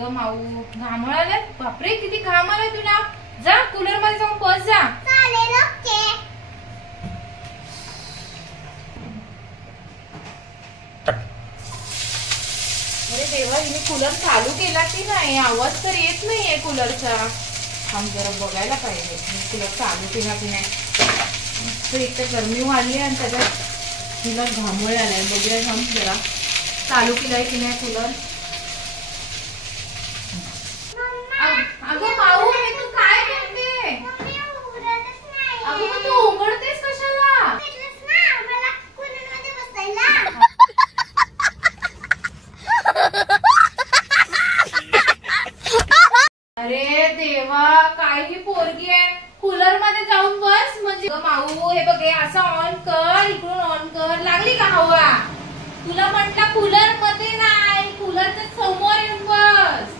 अगं माऊ घाम आलाय, बापरे किती घाम आलाय तुला. जा कूलर मध्ये जाऊन बस जा. चालेल ओके. अरे देवा, हिने कूलर चालू केला की नाही? आवाज तर येत नाहीये कूलरचा. हम जरा बघायला पाहिजे कूलर चालू केला की नाही. एक तर गरमी वाढली आणि त्याच्यात हिला घामोळे आलाय. बघूया थांब जरा चालू केलाय की नाही कूलर. अगं माऊ तू काय करते? अगं मग तू उघडतेस कशाला? अरे देवा, काय ही पोरगी आहे. कूलर मध्ये जाऊन बस. म्हणजे माऊ हे बघ, असं ऑन कर, इकडून ऑन कर. लागली का हवा? तुला म्हटलं कूलर मध्ये नाही, कूलरच्या समोर येऊन बस.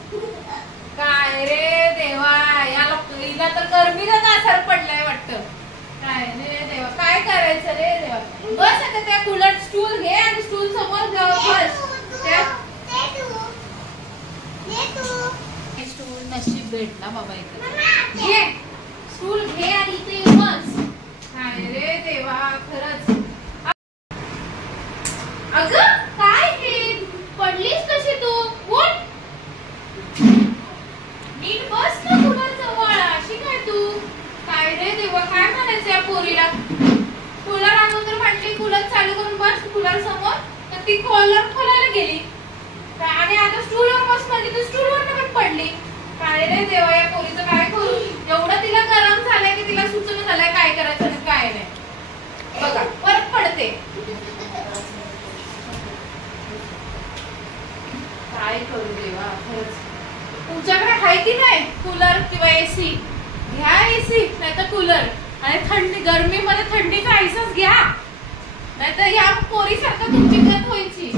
काय रे देवा, याला हिला तर गरमीचा असर पडलाय वाटतं. काय रे देवा, काय करायचं रे देवा. बस आता त्या कूलर स्टूल घे आणि स्टूल समोर बस. स्टूल नशीब भेटला बाबा इथे. घे स्टूल घे आणि इथे बस. काय रे देवा खरंच. अगं काय हे, पडलीस कशी तू? उठ नीट बस ना कूलर जवळ. अशी काय तू? काय रे देवा, काय म्हणायचं या पोरीला? कूलर आणून तर म्हटली कूलर चालू करून बस कूलर समोर, तर ती कूलर खोलायला गेली. आणि आता स्टूलवर बस म्हणली तर स्टूलवर पण पडली. काय रे देवा, या पोरीचं काय करू? एवढं तिला गरम झालंय की तिला सुचून झालंय काय करायचं आणि काय नाही. बघा परत पडते. काय करू देवा खरंच. तुमच्याकडे आहे की नाही कूलर किंवा एसी? घ्या एसी नाही तर कूलर. आणि थंडी गरमीमध्ये थंडीचा आईसच घ्या, नाहीतर या पोरीसारखं तुमची गत व्हायची.